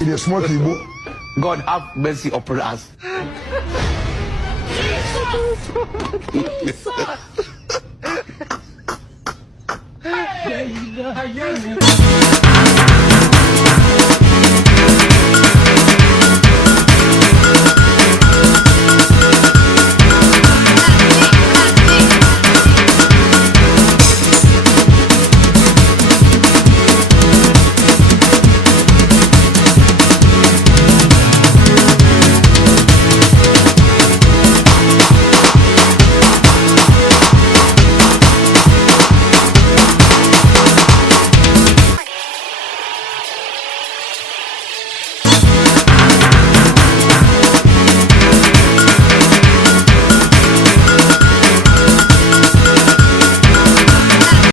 Il est smart, il est beau. God have mercy upon us. Hey!